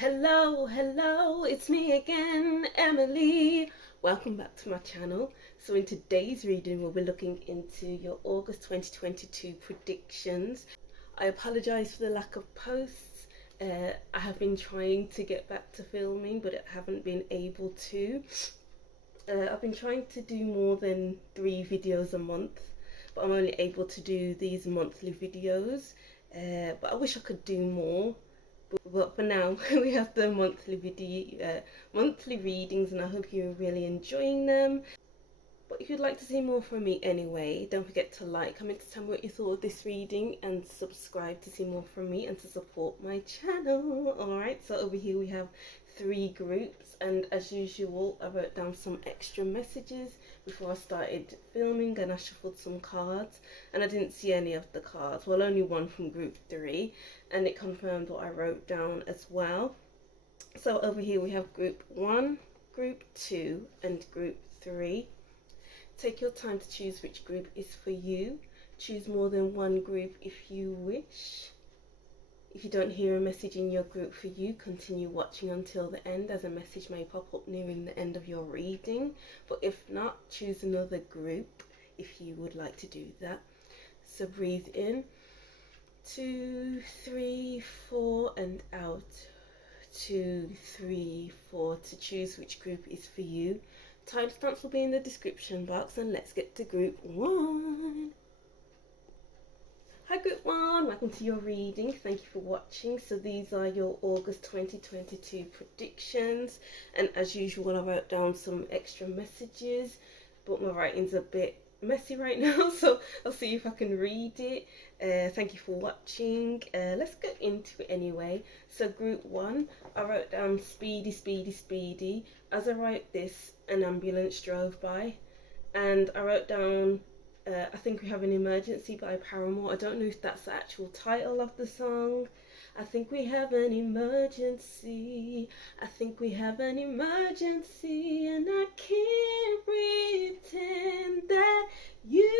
Hello, it's me again, Emily. Welcome back to my channel. So in today's reading, we'll be looking into your August 2022 predictions. I apologise for the lack of posts. I have been trying to get back to filming, but I haven't been able to. I've been trying to do more than 3 videos a month, but I'm only able to do these monthly videos. But I wish I could do more. But for now, we have the monthly readings, and I hope you're really enjoying them. But if you'd like to see more from me anyway, don't forget to like, comment, to tell me what you thought of this reading, and subscribe to see more from me and to support my channel. Alright, so over here we have 3 groups, and as usual I wrote down some extra messages before I started filming, and I shuffled some cards and I didn't see any of the cards, well, only one from group 3, and it confirmed what I wrote down as well. So over here we have group 1, group 2 and group 3. Take your time to choose which group is for you. Choose more than one group if you wish. If you don't hear a message in your group for you, continue watching until the end, as a message may pop up nearing the end of your reading. But if not, choose another group if you would like to do that. So breathe in, 2, 3, 4 and out. 2, 3, 4 to choose which group is for you. Timestamps will be in the description box, and let's get to group 1. Hi group 1, welcome to your reading. Thank you for watching. So these are your August 2022 predictions, and as usual I wrote down some extra messages, but my writing's a bit messy right now, so I'll see if I can read it. Thank you for watching. Let's get into it anyway. So group 1, I wrote down speedy. As I write this, an ambulance drove by, and I wrote down I think we have an emergency by Paramore. I don't know if that's the actual title of the song. I think we have an emergency. I think we have an emergency, and I can't pretend that you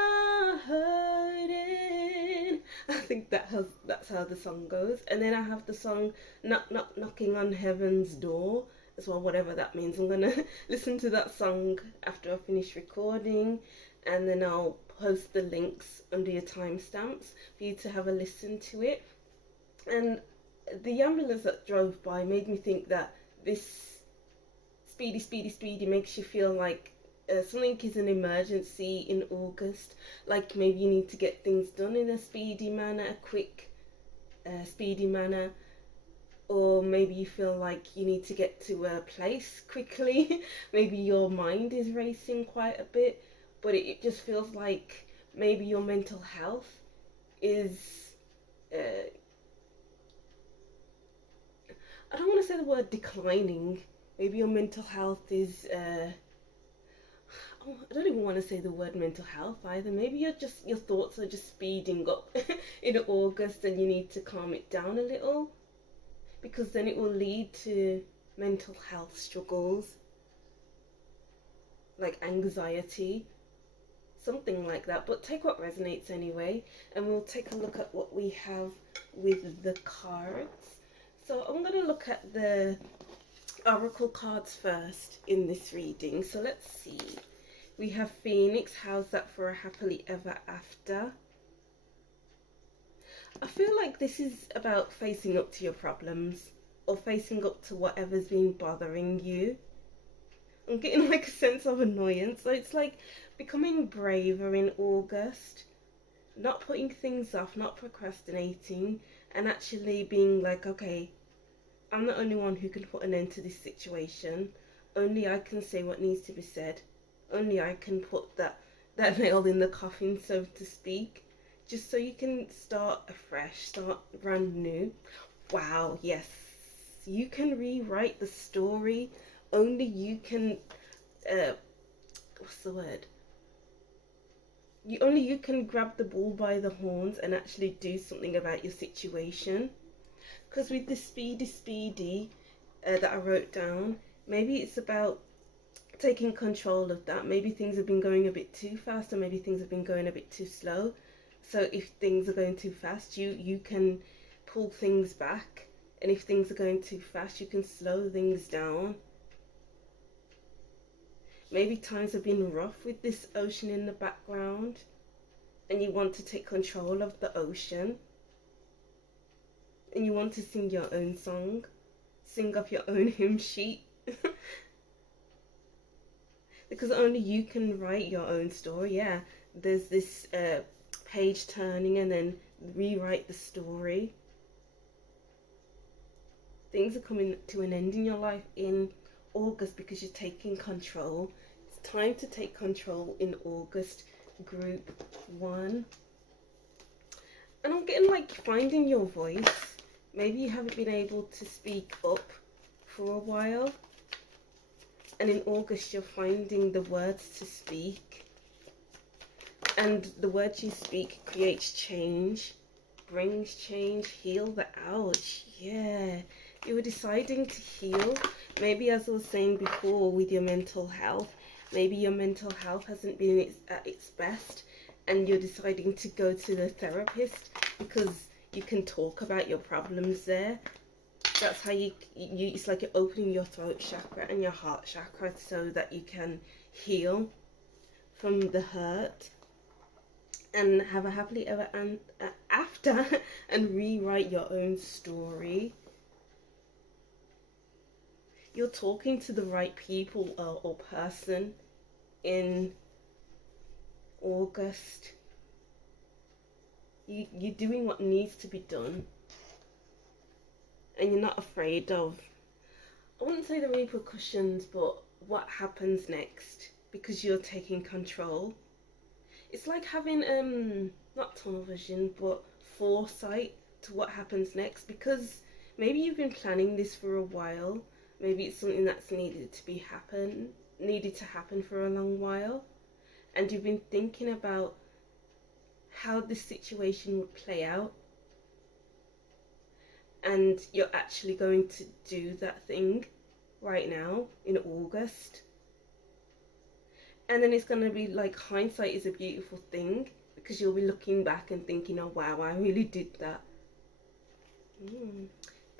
are hurting. I think that's how the song goes. And then I have the song Knock Knock Knocking on Heaven's Door as well, whatever that means. I'm gonna listen to that song after I finish recording, and then I'll post the links under your timestamps for you to have a listen to it. And the ambulance that drove by made me think that this speedy makes you feel like something is an emergency in August, like maybe you need to get things done in a speedy manner, a quick speedy manner, or maybe you feel like you need to get to a place quickly. Maybe your mind is racing quite a bit, but it just feels like maybe your mental health is I don't want to say the word declining. Maybe your mental health is I don't even want to say the word mental health either. Maybe your thoughts are just speeding up in August, and you need to calm it down a little, because then it will lead to mental health struggles like anxiety, something like that. But take what resonates anyway, and we'll take a look at what we have with the cards. So I'm going to look at the oracle cards first in this reading. So let's see. We have Phoenix. How's that for a happily ever after? I feel like this is about facing up to your problems, or facing up to whatever's been bothering you. I'm getting like a sense of annoyance. So it's like becoming braver in August, not putting things off, not procrastinating, and actually being like, okay, I'm the only one who can put an end to this situation. Only I can say what needs to be said. Only I can put that nail in the coffin, so to speak, just so you can start afresh, start brand new. Wow, yes, you can rewrite the story. Only you can what's the word? Only you can grab the bull by the horns and actually do something about your situation. Because with the speedy that I wrote down, maybe it's about taking control of that. Maybe things have been going a bit too fast, or maybe things have been going a bit too slow. So if things are going too fast, you can pull things back And if things are going too fast, you can slow things down. Maybe times have been rough with this ocean in the background, and you want to take control of the ocean, and you want to sing your own song, sing off your own hymn sheet. Because only you can write your own story. Yeah, there's this page turning and then rewrite the story. Things are coming to an end in your life in August because you're taking control. It's time to take control in August, group 1. And I'm getting like finding your voice. Maybe you haven't been able to speak up for a while. And in August, you're finding the words to speak. And the words you speak creates change, brings change, heal the ouch. Yeah, you were deciding to heal. Maybe, as I was saying before, with your mental health, maybe your mental health hasn't been at its best, and you're deciding to go to the therapist because you can talk about your problems there. That's how you it's like you're opening your throat chakra and your heart chakra so that you can heal from the hurt and have a happily ever after and rewrite your own story. You're talking to the right people or person in August. You're doing what needs to be done. And you're not afraid of, I wouldn't say the repercussions, but what happens next, because you're taking control. It's like having not tunnel vision, but foresight to what happens next, because maybe you've been planning this for a while. Maybe it's something that's needed to happen for a long while, and you've been thinking about how this situation would play out. And you're actually going to do that thing right now in August. And then it's going to be like, hindsight is a beautiful thing, because you'll be looking back and thinking, oh wow, I really did that.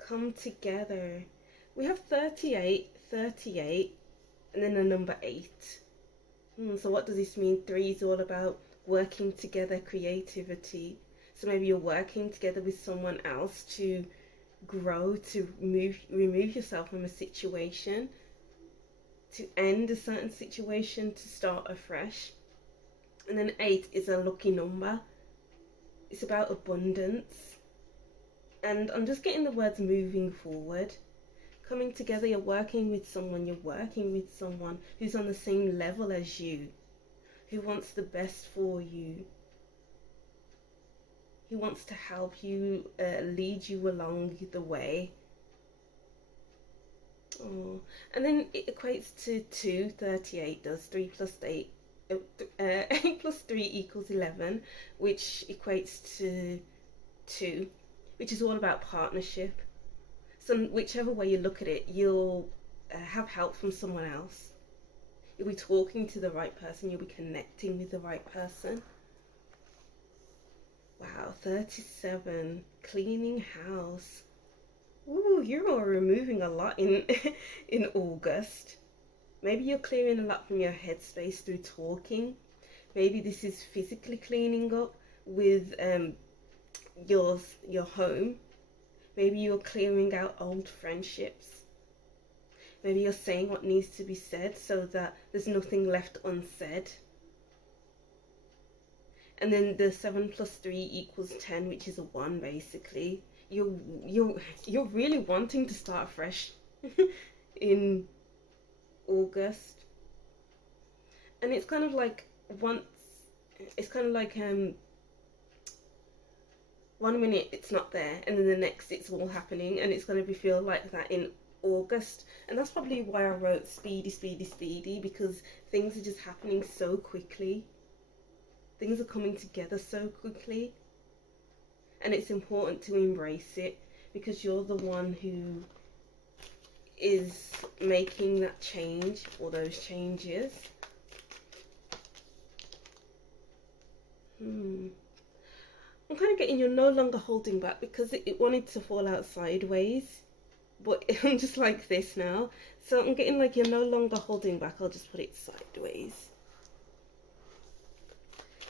Come together. We have 38, and then the number 8. So what does this mean? 3 is all about working together, creativity. So maybe you're working together with someone else to grow, to remove yourself from a situation, to end a certain situation, to start afresh. And then 8 is a lucky number. It's about abundance. And I'm just getting the words moving forward, coming together. You're working with someone who's on the same level as you, who wants the best for you, who wants to help you, lead you along the way. Oh, and then it equates to 2, 38 does. 3 plus 8, 8 plus 3 equals 11, which equates to 2, which is all about partnership. So whichever way you look at it, you'll have help from someone else. You'll be talking to the right person, you'll be connecting with the right person. Wow, 37, cleaning house. Ooh, you're removing a lot in in August. Maybe you're clearing a lot from your headspace through talking. Maybe this is physically cleaning up with your home. Maybe you're clearing out old friendships. Maybe you're saying what needs to be said so that there's nothing left unsaid. And then the 7 plus 3 equals 10, which is a 1 basically. You're really wanting to start fresh in August. And it's kind of like one minute it's not there, and then the next it's all happening, and it's going to feel like that in August. And that's probably why I wrote speedy, because things are just happening so quickly. Things are coming together so quickly, and it's important to embrace it, because you're the one who is making that change, or those changes. I'm kind of getting you're no longer holding back because it wanted to fall out sideways, but I'm just like this now. So I'm getting like you're no longer holding back. I'll just put it sideways.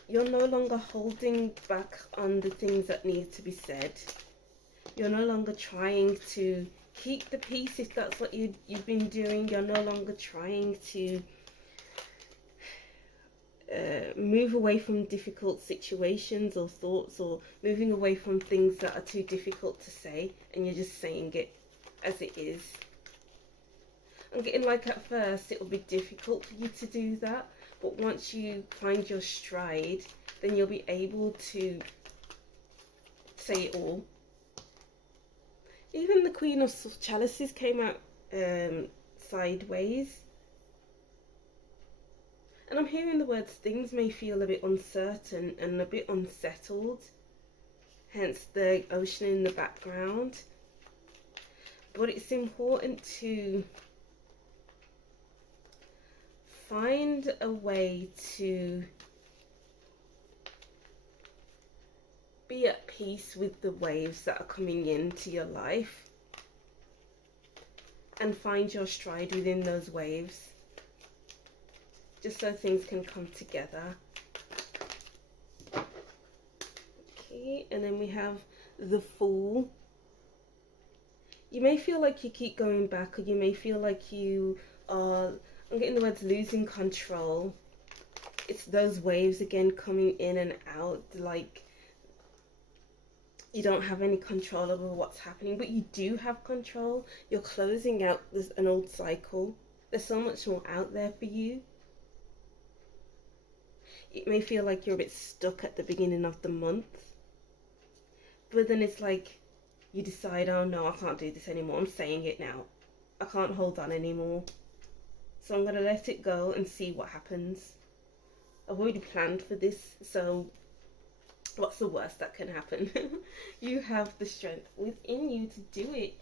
You're no longer holding back on the things that need to be said. You're no longer trying to keep the peace if that's what you've been doing. You're no longer trying to move away from difficult situations or thoughts, or moving away from things that are too difficult to say, and you're just saying it as it is. I'm getting like at first it will be difficult for you to do that, but once you find your stride, then you'll be able to say it all. Even the Queen of Chalices came out sideways. And I'm hearing the words things may feel a bit uncertain and a bit unsettled, hence the ocean in the background. But it's important to find a way to be at peace with the waves that are coming into your life and find your stride within those waves, just so things can come together. Okay, and then we have the Fool. You may feel like you keep going back, or you may feel like you are, I'm getting the words losing control. It's those waves again coming in and out, like you don't have any control over what's happening, but you do have control. You're closing out an old cycle. There's so much more out there for you. It may feel like you're a bit stuck at the beginning of the month, but then it's like you decide, oh no, I can't do this anymore. I'm saying it now. I can't hold on anymore. So I'm going to let it go and see what happens. I've already planned for this, so what's the worst that can happen? You have the strength within you to do it.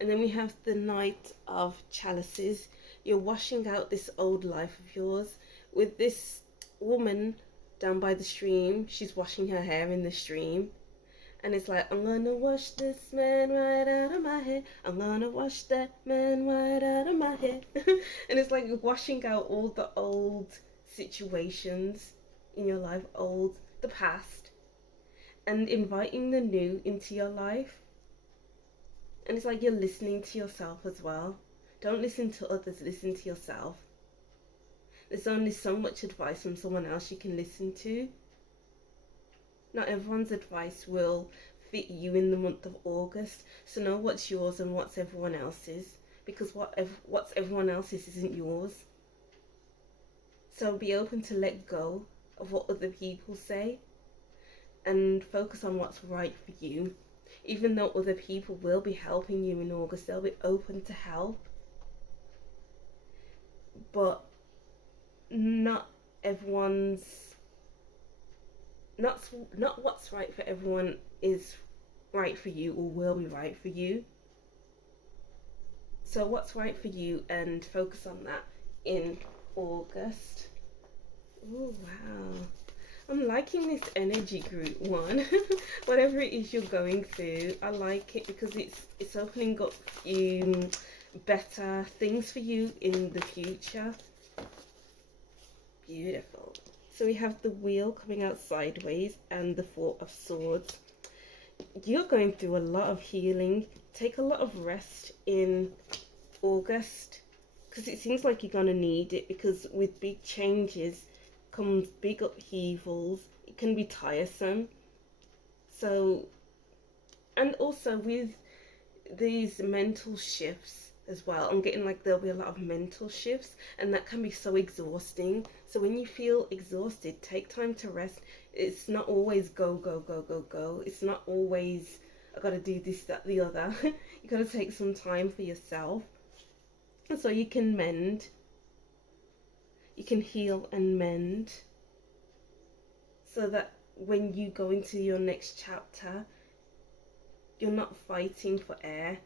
And then we have the Knight of Chalices. You're washing out this old life of yours with this woman down by the stream. She's washing her hair in the stream. And it's like, I'm gonna wash this man right out of my hair. I'm gonna wash that man right out of my hair. And it's like washing out all the old situations in your life, the past, and inviting the new into your life. And it's like you're listening to yourself as well. Don't listen to others, listen to yourself. There's only so much advice from someone else you can listen to. Not everyone's advice will fit you in the month of August. So know what's yours and what's everyone else's, because what's everyone else's isn't yours. So be open to let go of what other people say and focus on what's right for you. Even though other people will be helping you in August, they'll be open to help. But not what's right for everyone is right for you or will be right for you. So what's right for you, and focus on that in August. Oh wow, I'm liking this energy group one. Whatever it is you're going through, I like it because it's opening up better things for you in the future. Beautiful. So we have the Wheel coming out sideways and the Four of Swords. You're going through a lot of healing. Take a lot of rest in August, because it seems like you're going to need it, because with big changes comes big upheavals. It can be tiresome. So, and also with these mental shifts as well, I'm getting like there'll be a lot of mental shifts, and that can be so exhausting. So when you feel exhausted, take time to rest. It's not always go, go, go, go, go. It's not always I gotta do this, that, the other. You gotta take some time for yourself, and so you can mend. You can heal and mend, so that when you go into your next chapter, you're not fighting for air.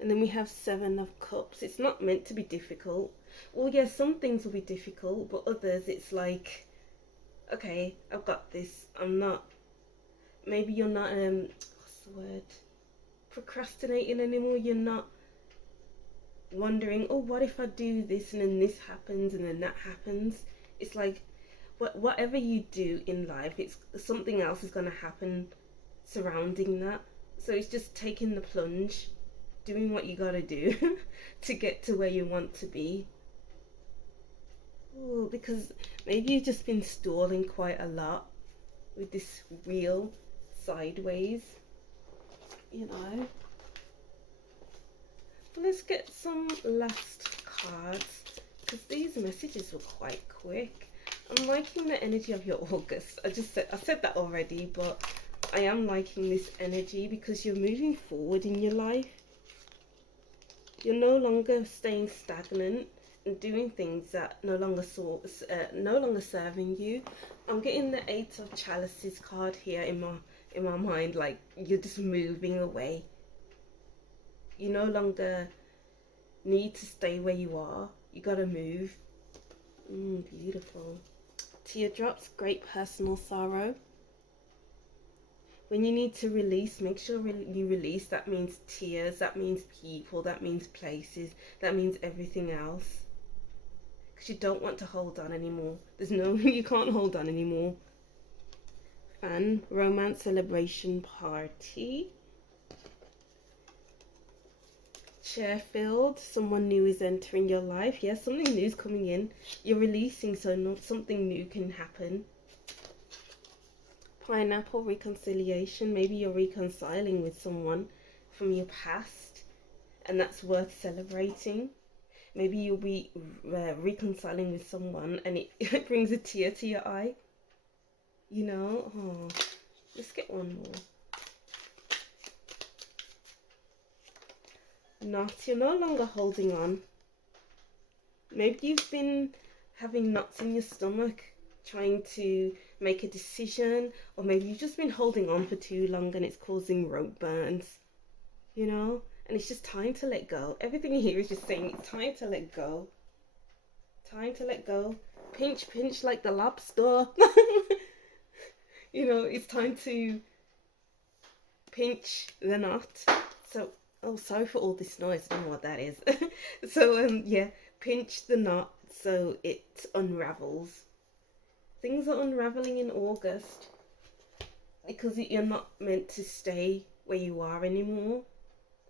And And then we have Seven of Cups. It's not meant to be difficult. Well, yeah, some things will be difficult, but others it's like, okay, I've got this. I'm not, maybe you're not, what's the word? Procrastinating anymore. You're not wondering, oh, what if I do this and then this happens and then that happens. It's like, whatever you do in life, it's something else is going to happen surrounding that. So it's just taking the plunge, doing what you gotta do to get to where you want to be. Ooh, because maybe you've just been stalling quite a lot with this wheel sideways, you know. But let's get some last cards, because these messages were quite quick. I'm liking the energy of your August. I said that already, but I am liking this energy because you're moving forward in your life. You're no longer staying stagnant and doing things that no longer serving you. I'm getting the Eight of Chalices card here in my mind, like you're just moving away. You no longer need to stay where you are. You gotta move. Beautiful. Teardrops, great personal sorrow. When you need to release, make sure you release. That means tears, that means people, that means places, that means everything else. Because you don't want to hold on anymore. You can't hold on anymore. Fan, romance, celebration, party. Chair filled, someone new is entering your life. Yes, something new is coming in. You're releasing, so something new can happen. Pineapple, reconciliation. Maybe you're reconciling with someone from your past and that's worth celebrating. Maybe you'll be reconciling with someone and it brings a tear to your eye, you know. Oh, let's get one more. Knot, you're no longer holding on. Maybe you've been having knots in your stomach trying to make a decision, or maybe you've just been holding on for too long and it's causing rope burns, you know. And it's just time to let go. Everything here is just saying it's time to let go. Time to let go. Pinch, pinch like the lobster. You know, it's time to pinch the knot. So, oh, sorry for all this noise. I don't know what that is. So, yeah, pinch the knot so it unravels. Things are unraveling in August because you're not meant to stay where you are anymore.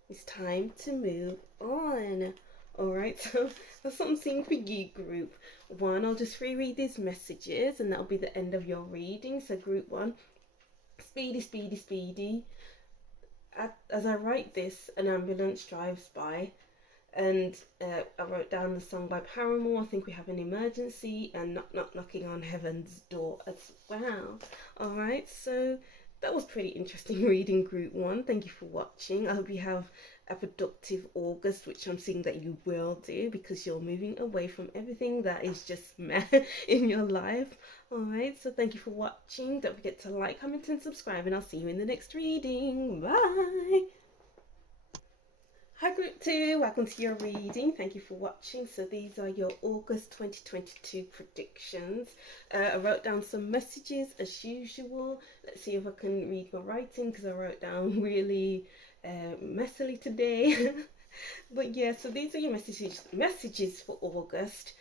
It's time to move on. Alright, so that's what I'm seeing for you, group one. I'll just reread these messages and that'll be the end of your reading. So group one, speedy, speedy, speedy. As I write this, an ambulance drives by, and I wrote down the song by Paramore, I think we have an emergency, and knock knock knocking on heaven's door as well. Alright, so that was pretty interesting reading, group one. Thank you for watching. I hope you have a productive August, which I'm seeing that you will do because you're moving away from everything that is just meh in your life. Alright, so thank you for watching. Don't forget to like, comment and subscribe, and I'll see you in the next reading. Bye! Hi group 2, welcome to your reading. Thank you for watching. So these are your August 2022 predictions. I wrote down some messages as usual. Let's see if I can read my writing because I wrote down really messily today. But yeah, so these are your messages for August.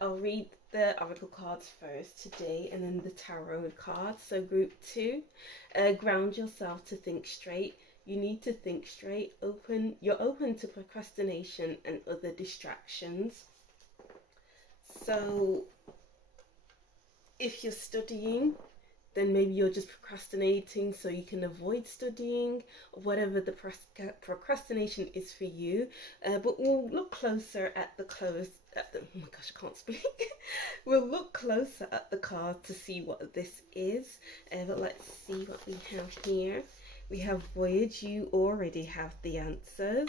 I'll read the oracle cards first today and then the tarot cards. So group 2, ground yourself to think straight. You need to think straight. You're open to procrastination and other distractions. So if you're studying, then maybe you're just procrastinating so you can avoid studying, or whatever the procrastination is for you. But we'll look closer at the oh my gosh, I can't speak. We'll look closer at the card to see what this is. But let's see what we have here. We have Voyage, you already have the answers.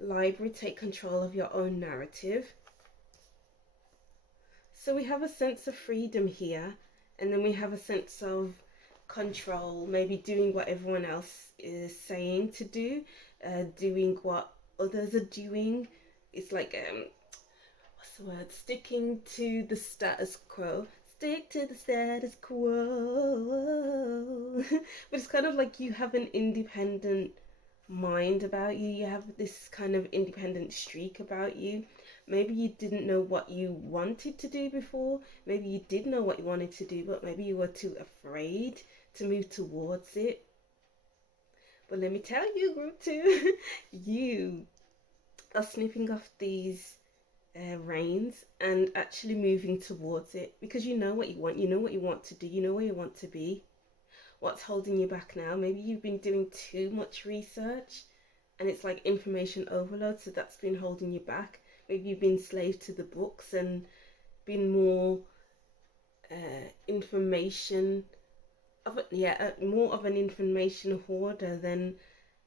Library, take control of your own narrative. So we have a sense of freedom here, and then we have a sense of control, maybe doing what everyone else is saying to do, doing what others are doing. It's like what's the word? Sticking to the status quo. Stick to the status quo. But it's kind of like you have an independent mind about you. You have this kind of independent streak about you. Maybe you didn't know what you wanted to do before. Maybe you did know what you wanted to do, but maybe you were too afraid to move towards it. But let me tell you, group 2, you are snipping off these reins and actually moving towards it, because you know what you want. You know what you want to do. You know where you want to be. What's holding you back now? Maybe you've been doing too much research and it's like information overload, so that's been holding you back. Maybe you've been slave to the books and been more more of an information hoarder than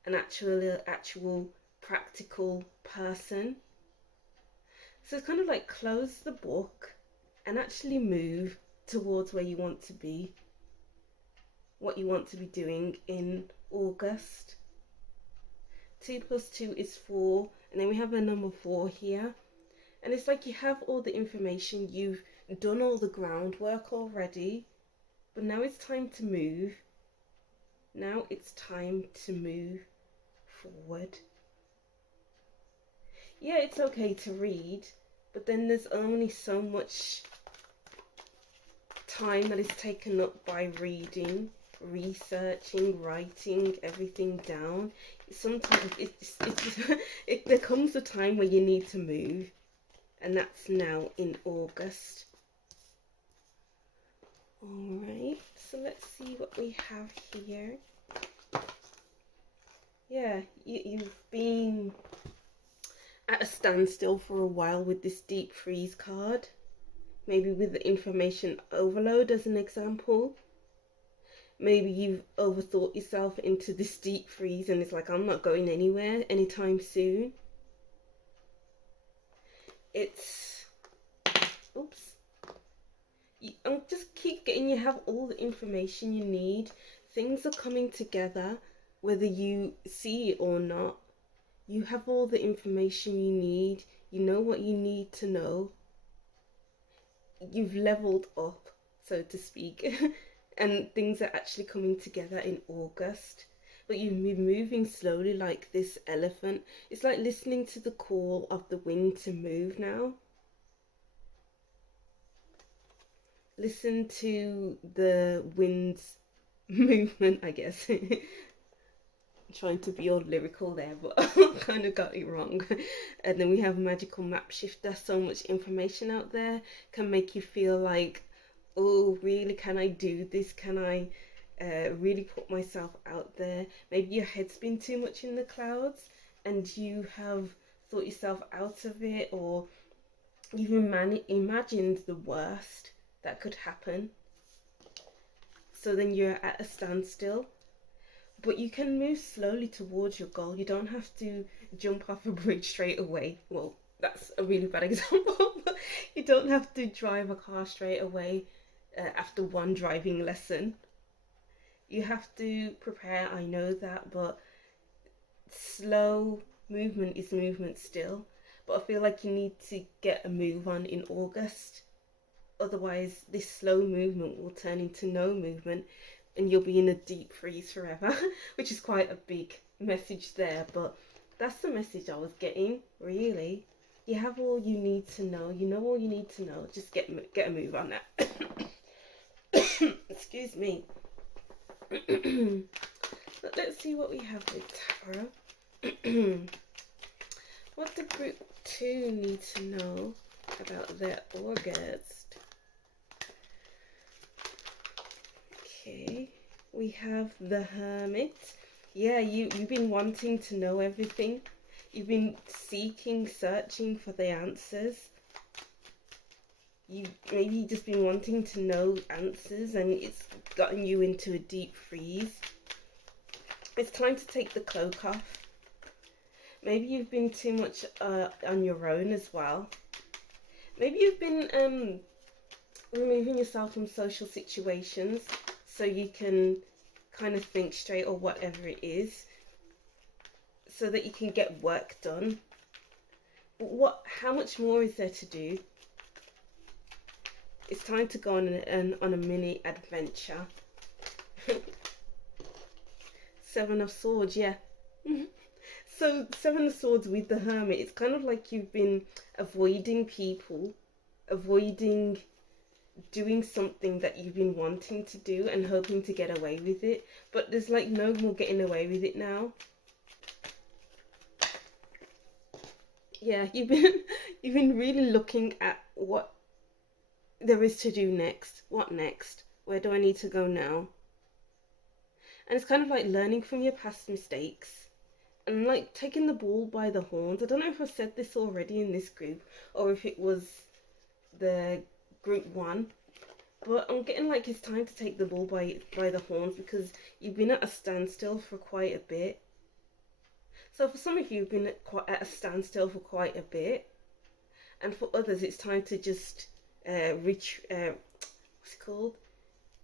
an actual practical person. So it's kind of like close the book and actually move towards where you want to be, what you want to be doing in August. 2 plus 2 is 4, and then we have a number 4 here. And it's like you have all the information, you've done all the groundwork already, but now it's time to move. Now it's time to move forward. Yeah, it's okay to read, but then there's only so much time that is taken up by reading, researching, writing everything down. Sometimes there comes a time where you need to move, and that's now in August. Alright, so let's see what we have here. Yeah, you've been at a standstill for a while with this deep freeze card. Maybe with the information overload as an example. Maybe you've overthought yourself into this deep freeze and it's like, I'm not going anywhere anytime soon. It's, oops. Just keep getting, you have all the information you need. Things are coming together, whether you see it or not. You have all the information you need. You know what you need to know. You've leveled up, so to speak. And things are actually coming together in August. But you've been moving slowly like this elephant. It's like listening to the call of the wind to move now. Listen to the wind's movement, I guess. Trying to be all lyrical there, but I kind of got it wrong. And then we have magical map shifter. So much information out there can make you feel like, oh, really, can I do this? Can I really put myself out there? Maybe your head's been too much in the clouds and you have thought yourself out of it, or you've imagined the worst that could happen. So then you're at a standstill. But you can move slowly towards your goal. You don't have to jump off a bridge straight away. Well, that's a really bad example. But you don't have to drive a car straight away after one driving lesson. You have to prepare, I know that, but slow movement is movement still. But I feel like you need to get a move on in August. Otherwise, this slow movement will turn into no movement, and you'll be in a deep freeze forever, which is quite a big message there, but that's the message I was getting, really. You have all you need to know. You know all you need to know. Just get a move on that. Excuse me. But let's see what we have with Tarot. What do group 2 need to know about their August? Okay, we have the Hermit. Yeah, you've been wanting to know everything. You've been searching for the answers. Maybe just been wanting to know answers, and it's gotten you into a deep freeze. It's time to take the cloak off. Maybe you've been too much on your own as well. Maybe you've been removing yourself from social situations. so you can kind of think straight or whatever it is, so that you can get work done. But how much more is there to do? It's time to go on a mini adventure. Seven of Swords, yeah. So Seven of Swords with the Hermit, it's kind of like you've been avoiding people, avoiding doing something that you've been wanting to do and hoping to get away with it, but there's like no more getting away with it now. Yeah, you've been really looking at what there is to do next. What next? Where do I need to go now? And it's kind of like learning from your past mistakes and like taking the bull by the horns. I don't know if I've said this already in this group or if it was the group one, but I'm getting like it's time to take the bull by the horns, because you've been at a standstill for quite a bit. So for some of you, you've been at a standstill for quite a bit, and for others, it's time to just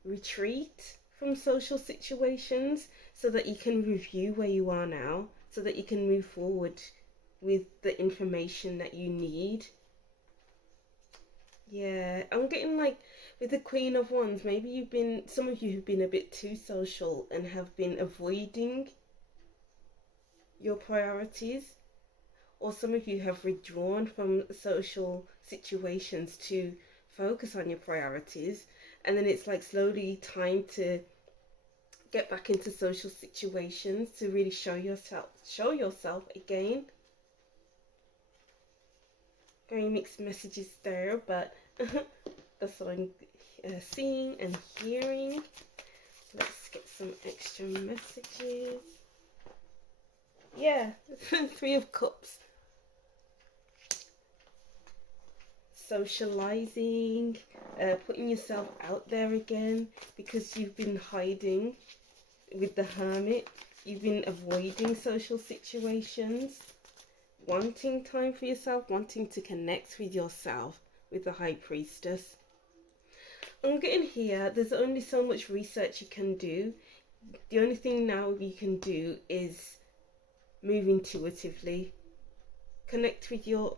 retreat from social situations, so that you can review where you are now, so that you can move forward with the information that you need. Yeah, I'm getting like with the Queen of Wands, maybe some of you have been a bit too social and have been avoiding your priorities, or some of you have withdrawn from social situations to focus on your priorities, and then it's like slowly time to get back into social situations to really show yourself again. Very mixed messages there, but that's what I'm seeing and hearing. Let's get some extra messages. Yeah, Three of Cups. Socializing, putting yourself out there again, because you've been hiding with the Hermit. You've been avoiding social situations, wanting time for yourself, wanting to connect with yourself with the High Priestess. I'm getting here, there's only so much research you can do. The only thing now you can do is move intuitively. Connect with your,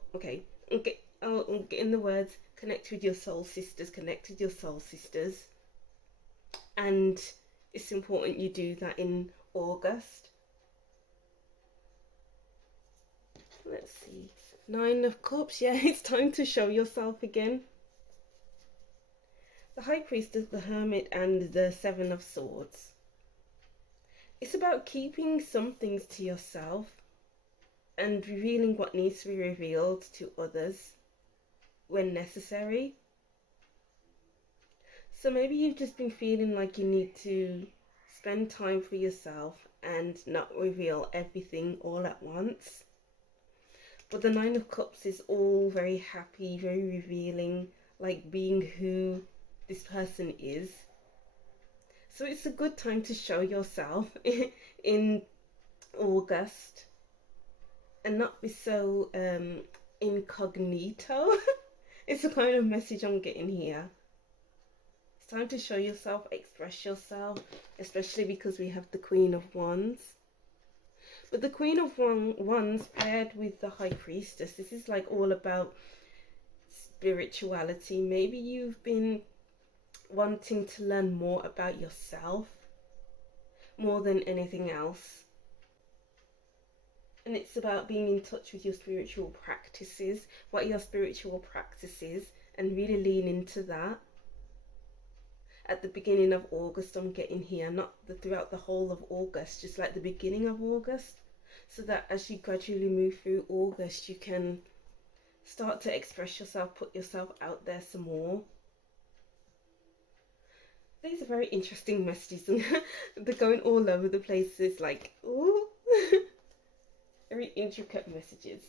I'm getting the words, connect with your soul sisters, connect with your soul sisters. And it's important you do that in August. Let's see. Nine of Cups. Yeah, it's time to show yourself again. The High Priestess, the Hermit, and the Seven of Swords. It's about keeping some things to yourself and revealing what needs to be revealed to others when necessary. So maybe you've just been feeling like you need to spend time for yourself and not reveal everything all at once. But the Nine of Cups is all very happy, very revealing, like being who this person is. So it's a good time to show yourself in August and not be so incognito. It's the kind of message I'm getting here. It's time to show yourself, express yourself, especially because we have the Queen of Wands. But the Queen of Wands paired with the High Priestess, this is like all about spirituality. Maybe you've been wanting to learn more about yourself more than anything else. And it's about being in touch with your spiritual practices. What are your spiritual practices? And really lean into that. At the beginning of August, I'm getting here, not throughout the whole of August, just like the beginning of August, so that as you gradually move through August, you can start to express yourself, put yourself out there some more. These are very interesting messages, and they're going all over the place. It's like, ooh, very intricate messages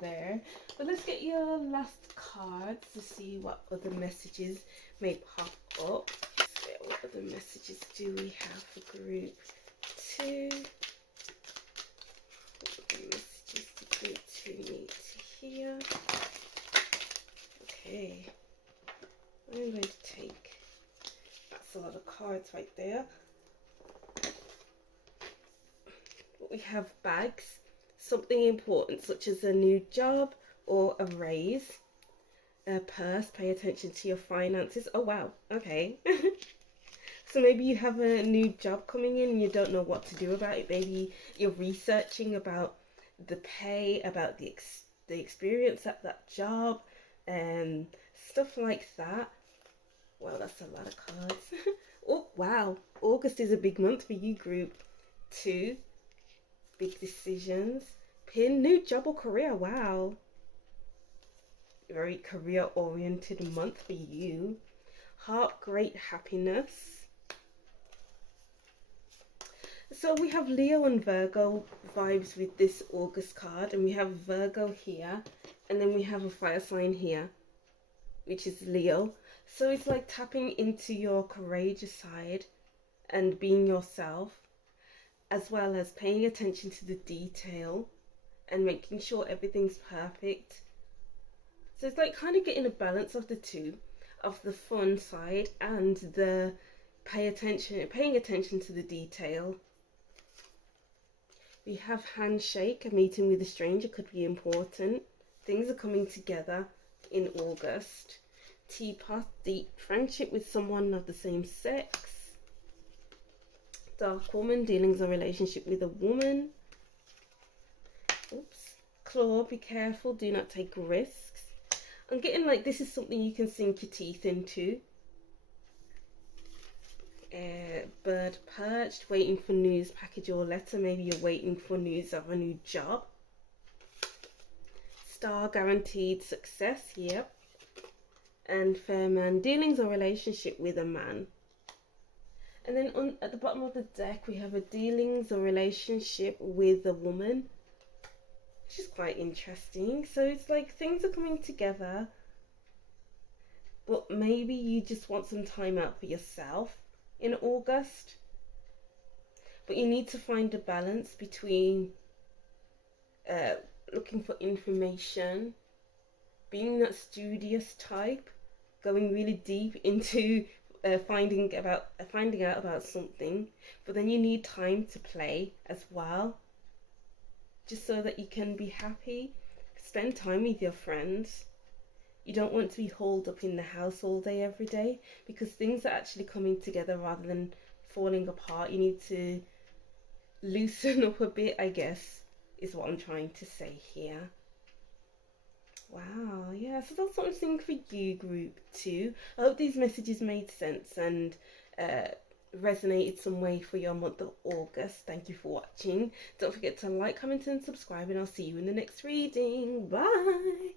there. But let's get your last cards to see what other messages may pop up. What other messages do we have for group 2? What other messages do group 2 need to hear? Okay, I'm going to take, that's a lot of cards cards right there. We have bags, something important such as a new job or a raise. A purse, pay attention to your finances. Oh wow, okay. So maybe you have a new job coming in and you don't know what to do about it. Maybe you're researching about the pay, about the experience at that job, and stuff like that. Wow, that's a lot of cards. Oh wow, August is a big month for you, group 2. Big decisions. Pin, new job or career. Wow, very career oriented month for you. Heart, great happiness. So we have Leo and Virgo vibes with this August card, and we have Virgo here, and then we have a fire sign here, which is Leo. So it's like tapping into your courageous side and being yourself, as well as paying attention to the detail and making sure everything's perfect. So it's like kind of getting a balance of the two, of the fun side and the paying attention to the detail. We have handshake, a meeting with a stranger could be important. Things are coming together in August. Teapot, deep friendship with someone of the same sex. Dark woman, dealings or relationship with a woman. Oops. Claw, be careful, do not take risks. I'm getting like this is something you can sink your teeth into. Bird perched, waiting for news, package or letter. Maybe you're waiting for news of a new job. Star, guaranteed success. Yep. And fair man, dealings or relationship with a man. And then at the bottom of the deck we have a dealings or relationship with a woman, which is quite interesting. So it's like things are coming together, but maybe you just want some time out for yourself in August. But you need to find a balance between looking for information, being that studious type, going really deep into finding out about something, but then you need time to play as well, just so that you can be happy. Spend time with your friends. You don't want to be holed up in the house all day every day, because things are actually coming together rather than falling apart. You need to loosen up a bit, I guess, is what I'm trying to say here. Wow, yeah, so that's what I'm seeing for you, group 2. I hope these messages made sense and resonated some way for your month of August. Thank you for watching. Don't forget to like, comment and subscribe, and I'll see you in the next reading. Bye!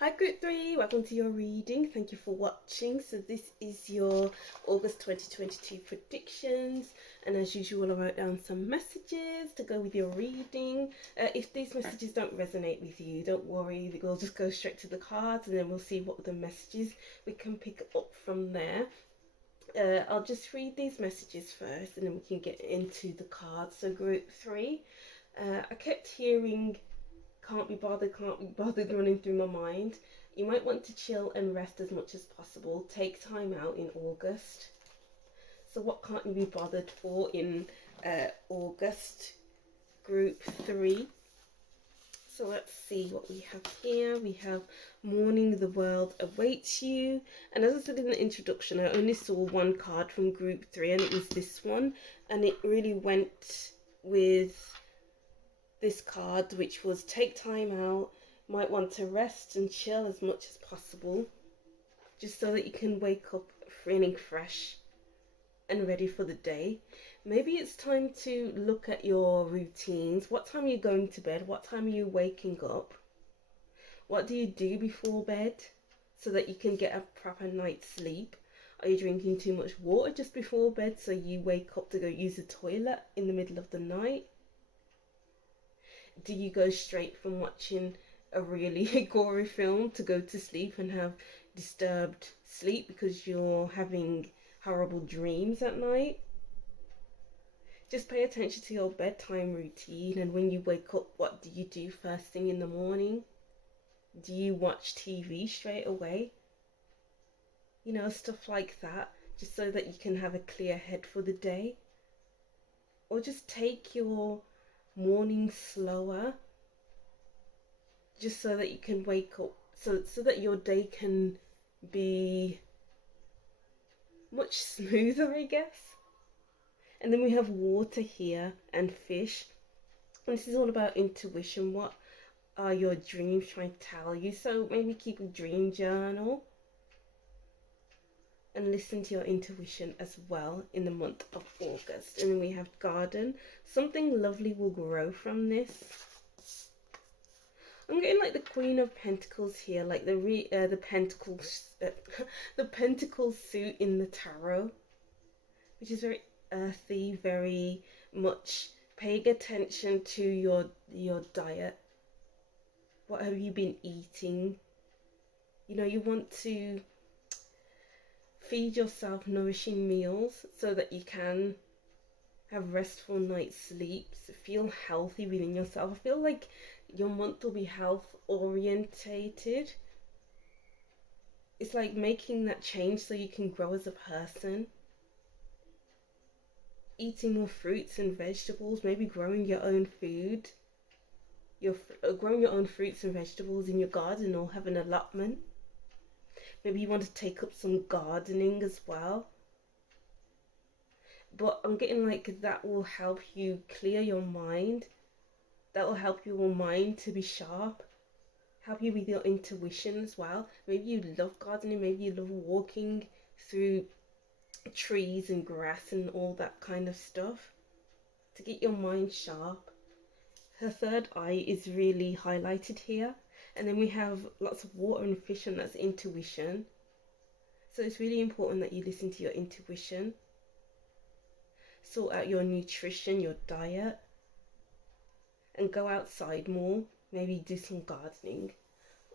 Hi group 3, welcome to your reading. Thank you for watching. So this is your August 2022 predictions, and as usual I wrote down some messages to go with your reading. If these messages don't resonate with you, don't worry, we'll just go straight to the cards and then we'll see what the messages we can pick up from there. I'll just read these messages first and then we can get into the cards. So group 3, I kept hearing can't be bothered running through my mind. You might want to chill and rest as much as possible. Take time out in August. So what can't you be bothered for in August, group 3? So let's see what we have here. We have morning, the world awaits you. And as I said in the introduction, I only saw one card from group 3 and it was this one. And it really went with this card, which was take time out, might want to rest and chill as much as possible, just so that you can wake up feeling fresh and ready for the day. Maybe it's time to look at your routines. What time are you going to bed? What time are you waking up? What do you do before bed so that you can get a proper night's sleep? Are you drinking too much water just before bed so you wake up to go use the toilet in the middle of the night? Do you go straight from watching a really gory film to go to sleep and have disturbed sleep because you're having horrible dreams at night? Just pay attention to your bedtime routine, and when you wake up, what do you do first thing in the morning? Do you watch TV straight away? You know, stuff like that. just so that you can have a clear head for the day. Or just take your morning slower, just so that you can wake up, so that your day can be much smoother, I guess. And then we have water here and fish. And this is all about intuition. What are your dreams trying to tell you? So maybe keep a dream journal and listen to your intuition as well in the month of August. And then we have garden. Something lovely will grow from this. I'm getting like the Queen of Pentacles here, like the Pentacles, the Pentacle suit in the tarot, which is very earthy, very much paying attention to your diet. What have you been eating? You know, you want to feed yourself nourishing meals so that you can have restful night's sleeps, feel healthy within yourself. I feel like your month will be health orientated. It's like making that change so you can grow as a person. Eating more fruits and vegetables, maybe growing your own food. Growing your own fruits and vegetables in your garden, or have an allotment. Maybe you want to take up some gardening as well. But I'm getting like that will help you clear your mind. That will help your mind to be sharp. Help you with your intuition as well. Maybe you love gardening. Maybe you love walking through trees and grass and all that kind of stuff. To get your mind sharp. Her third eye is really highlighted here. And then we have lots of water and fish, and that's intuition. So it's really important that you listen to your intuition. Sort out your nutrition, your diet. And go outside more. Maybe do some gardening.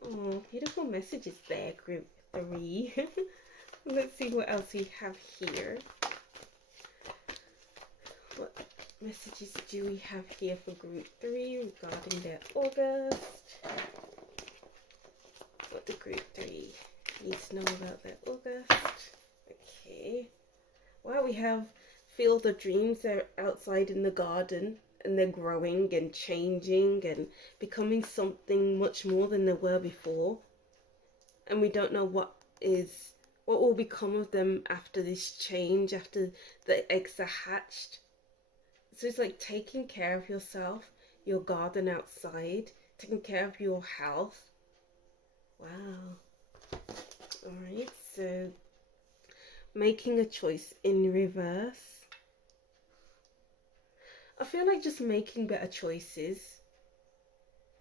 Oh, beautiful messages there, group 3. Let's see what else we have here. What messages do we have here for group 3 regarding their August? What the group 3 needs to know about their August. Okay. Wow, we have field of dreams. They're outside in the garden and they're growing and changing and becoming something much more than they were before. And we don't know what will become of them after this change, after the eggs are hatched. So it's like taking care of yourself, your garden outside, taking care of your health. Wow. Alright, so making a choice in reverse. I feel like just making better choices.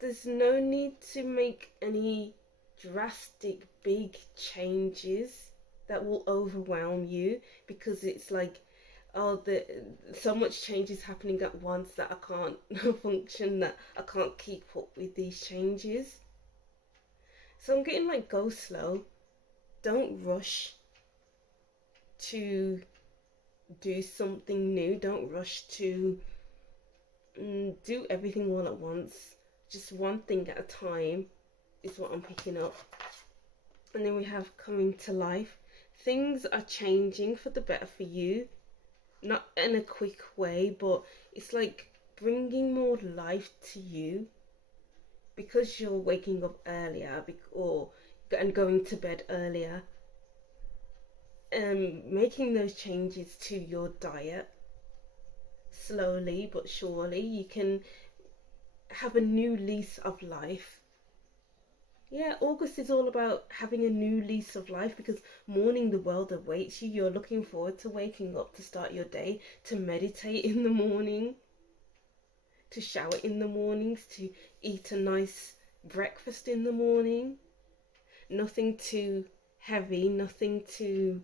There's no need to make any drastic big changes that will overwhelm you, because it's like, oh, so much change is happening at once that I can't function, that I can't keep up with these changes. So I'm getting like, go slow. Don't rush to do something new. Don't rush to do everything all at once. Just one thing at a time is what I'm picking up. And then we have coming to life. Things are changing for the better for you. Not in a quick way, but it's like bringing more life to you. Because you're waking up earlier and going to bed earlier. Making those changes to your diet. Slowly but surely, you can have a new lease of life. Yeah, August is all about having a new lease of life, because morning the world awaits you. You're looking forward to waking up to start your day, to meditate in the morning, to shower in the mornings, to eat a nice breakfast in the morning. Nothing too heavy, nothing too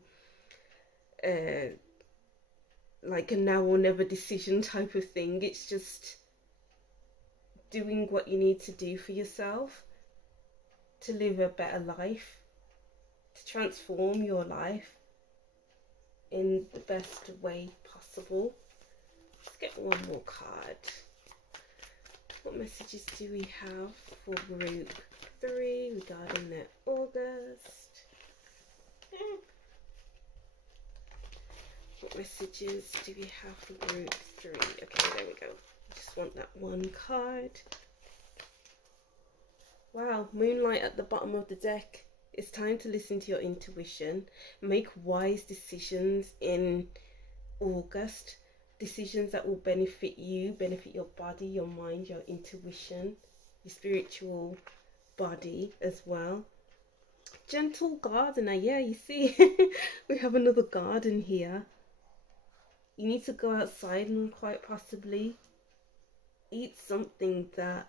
like a now or never decision type of thing. It's just doing what you need to do for yourself to live a better life, to transform your life in the best way possible. Let's get one more card. What messages do we have for group 3 regarding their August? What messages do we have for group 3? Okay, there we go. I just want that one card. Wow, moonlight at the bottom of the deck. It's time to listen to your intuition. Make wise decisions in August. Decisions that will benefit you, benefit your body, your mind, your intuition, your spiritual body as well. Gentle gardener. Yeah, you see, we have another garden here. You need to go outside and quite possibly eat something that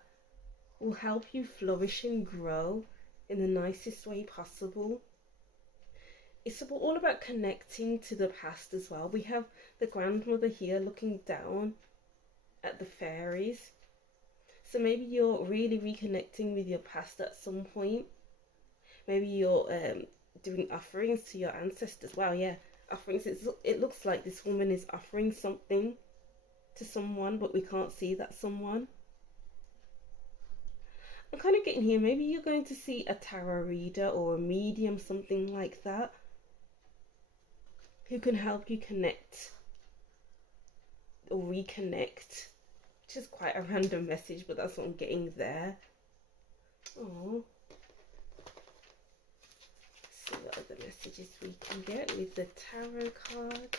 will help you flourish and grow in the nicest way possible. It's all about connecting to the past as well. We have the grandmother here looking down at the fairies. So maybe you're really reconnecting with your past at some point. Maybe you're doing offerings to your ancestors. Wow, yeah, offerings. It looks like this woman is offering something to someone, but we can't see that someone. I'm kind of getting here, maybe you're going to see a tarot reader or a medium, something like that, who can help you connect or reconnect. Which is quite a random message, but that's what I'm getting there. Oh, see what other messages we can get with the tarot cards.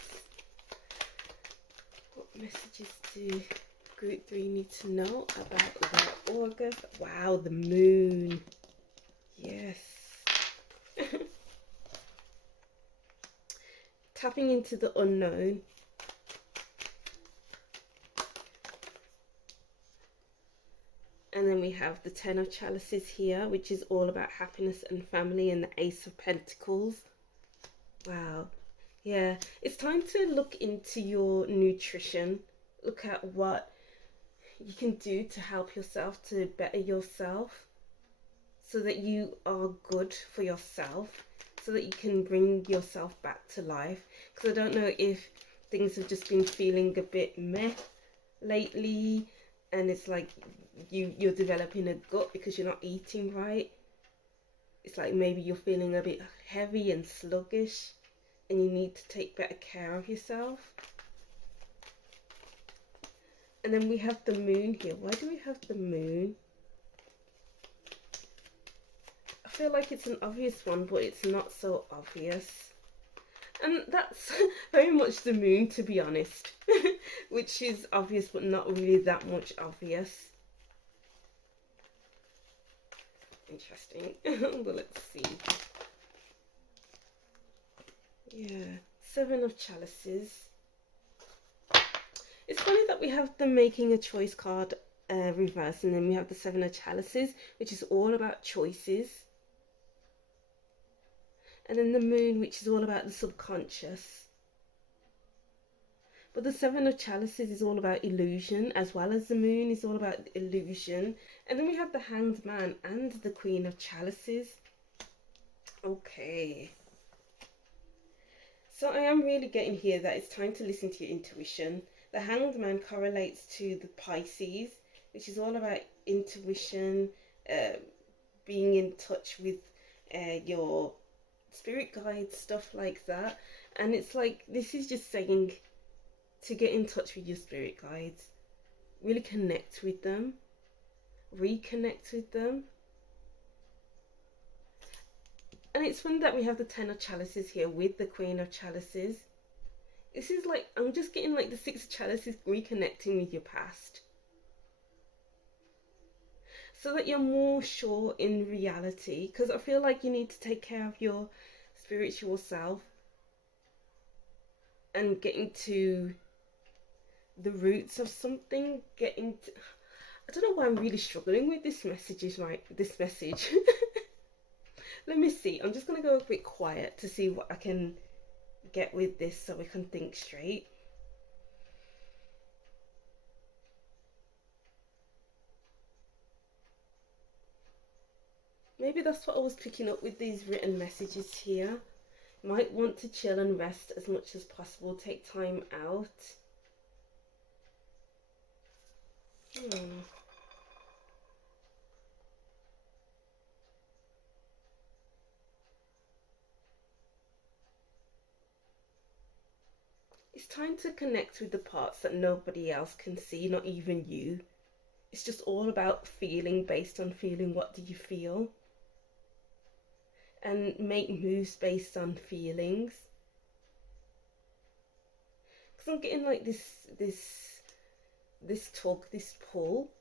What messages do group 3 need to know about their August? Wow, the moon. Yes. Tapping into the unknown. And then we have the 10 of Chalices here, which is all about happiness and family, and the Ace of Pentacles. Wow. Yeah, it's time to look into your nutrition. Look at what you can do to help yourself, to better yourself, so that you are good for yourself, so that you can bring yourself back to life. Because I don't know if things have just been feeling a bit meh lately, and it's like you're developing a gut because you're not eating right. It's like maybe you're feeling a bit heavy and sluggish, and you need to take better care of yourself. And then we have the moon here. Why do we have the moon? I feel like it's an obvious one, but it's not so obvious. And that's very much the moon, to be honest. Which is obvious, but not really that much obvious. Interesting. But let's see. Yeah, 7 of Chalices. It's funny that we have the making a choice card reverse, and then we have the 7 of Chalices, which is all about choices. And then the moon, which is all about the subconscious. But the 7 of Chalices is all about illusion, as well as the moon is all about illusion. And then we have the Hanged Man and the Queen of Chalices. Okay. So I am really getting here that it's time to listen to your intuition. The Hanged Man correlates to the Pisces, which is all about intuition, being in touch with your spirit guides, stuff like that. And it's like, this is just saying to get in touch with your spirit guides, really connect with them, reconnect with them. And it's fun that we have the 10 of Chalices here with the Queen of Chalices. This is like, I'm just getting like the 6 of Chalices, reconnecting with your past, so that you're more sure in reality. Because I feel like you need to take care of your spiritual self and getting to the roots of something, getting to, I don't know why I'm really struggling with this message, right? This message. Let me see. I'm just going to go a bit quiet to see what I can get with this so we can think straight. Maybe that's what I was picking up with these written messages here. Might want to chill and rest as much as possible. Take time out. It's time to connect with the parts that nobody else can see, not even you. It's just all about feeling, based on feeling. What do you feel? And make moves based on feelings. Because I'm getting like this tug, this pull.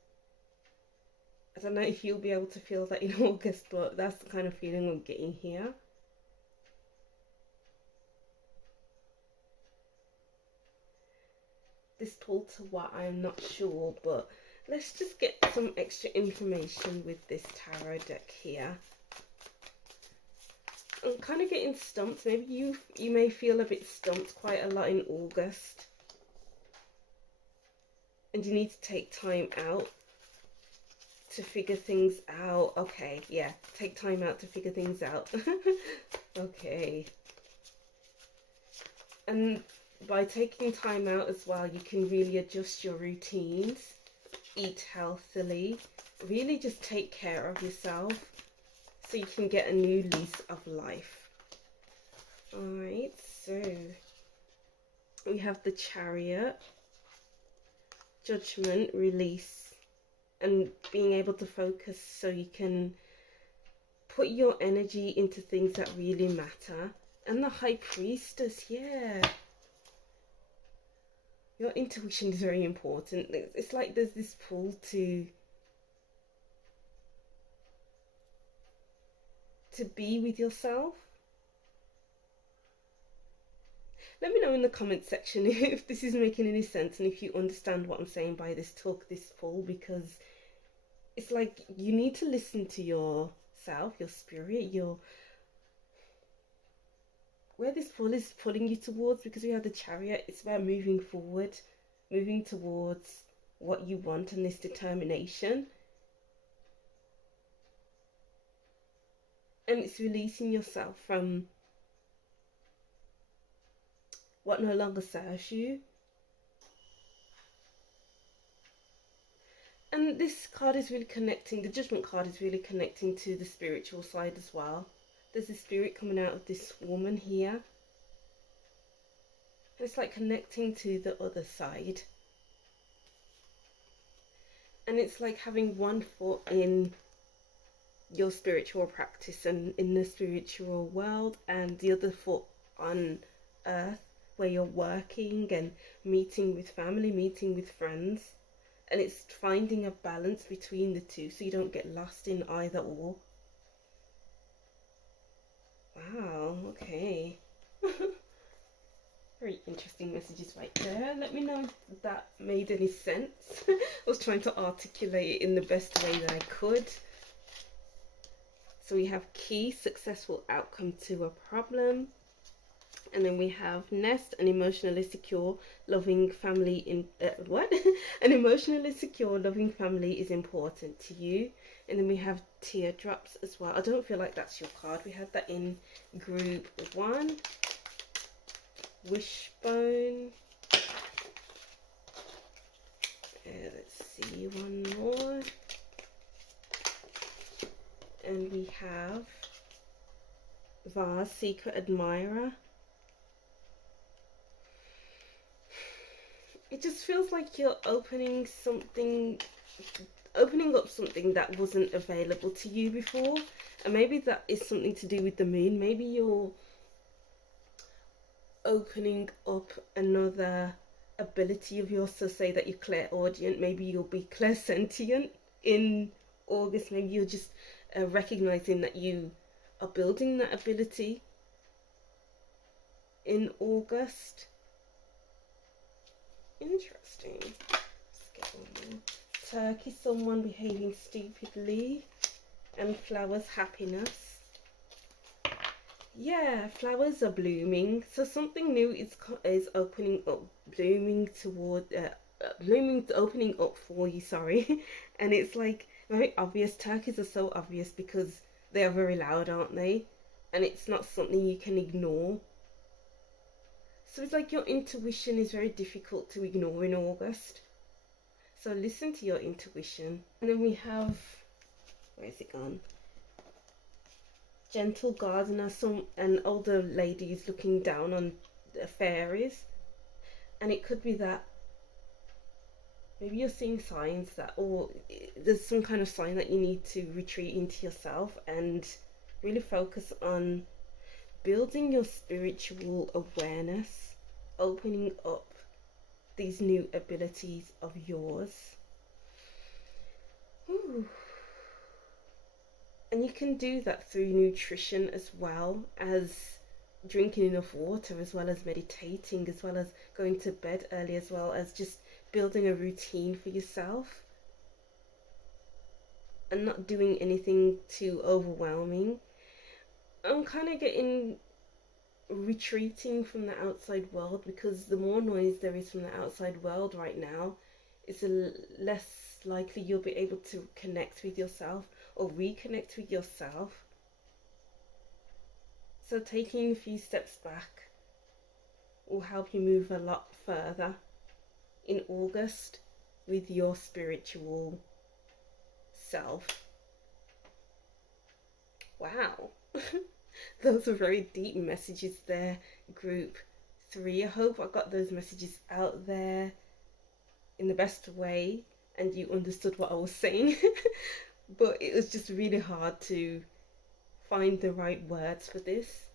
I don't know if you'll be able to feel that in August, but that's the kind of feeling I'm getting here. This pull to what, I'm not sure, but let's just get some extra information with this tarot deck here. I'm kind of getting stumped. Maybe you may feel a bit stumped quite a lot in August, and you need to take time out to figure things out. Okay, yeah, take time out to figure things out. Okay. And by taking time out as well, you can really adjust your routines, eat healthily, really just take care of yourself so you can get a new lease of life. Alright, so we have the Chariot, Judgment, release, and being able to focus so you can put your energy into things that really matter. And the High Priestess, yeah. Your intuition is very important. It's like there's this pull to be with yourself. Let me know in the comment section if this is making any sense and if you understand what I'm saying by this tug, this pull, because it's like you need to listen to yourself, your spirit, where this pull is pulling you towards, because we have the Chariot. It's about moving forward, moving towards what you want, and this determination. And it's releasing yourself from what no longer serves you. And this card is really connecting, the Judgment card is really connecting to the spiritual side as well. There's a spirit coming out of this woman here. And it's like connecting to the other side. And it's like having one foot in your spiritual practice and in the spiritual world, and the other foot on earth where you're working and meeting with family, meeting with friends. And it's finding a balance between the two so you don't get lost in either or. Wow, okay. Very interesting messages right there. Let me know if that made any sense. I was trying to articulate it in the best way that I could. So we have key, successful outcome to a problem. And then we have nest, an emotionally secure, loving family in an emotionally secure, loving family is important to you. And then we have teardrops as well. I don't feel like that's your card. We had that in group 1. Wishbone. Let's see, one more. And we have Vase, secret admirer. It just feels like you're opening up something that wasn't available to you before. And maybe that is something to do with the moon. Maybe you're opening up another ability of yours. So say that you're clairaudient, maybe you'll be clairsentient in August. Maybe you're just recognizing that you are building that ability in August. Interesting. Let's get one more. Turkey, someone behaving stupidly. And flowers, happiness. Yeah, flowers are blooming. So something new is opening up, blooming toward, opening up for you, sorry. And it's like very obvious. Turkeys are so obvious because they are very loud, aren't they? And it's not something you can ignore. So it's like your intuition is very difficult to ignore in August. So listen to your intuition. And then we have, where is it gone? Gentle gardener, an older lady is looking down on the fairies. And it could be that maybe you're seeing signs that, or there's some kind of sign that you need to retreat into yourself and really focus on building your spiritual awareness, opening up these new abilities of yours. Ooh. And you can do that through nutrition as well as drinking enough water, as well as meditating, as well as going to bed early, as well as just building a routine for yourself and not doing anything too overwhelming. I'm kind of retreating from the outside world, because the more noise there is from the outside world right now, it's less likely you'll be able to connect with yourself or reconnect with yourself. So taking a few steps back will help you move a lot further in August with your spiritual self. Wow. Those are very deep messages there, group 3. I hope I got those messages out there in the best way and you understood what I was saying. But it was just really hard to find the right words for this.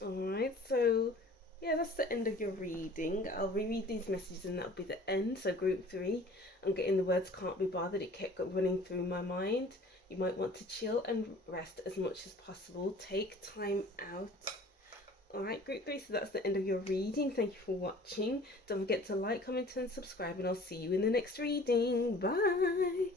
Alright, so yeah, that's the end of your reading. I'll reread these messages and that'll be the end. So group 3, I'm getting the words can't be bothered. It kept running through my mind. You might want to chill and rest as much as possible. Take time out. Alright, group 3, so that's the end of your reading. Thank you for watching. Don't forget to like, comment and subscribe, and I'll see you in the next reading. Bye!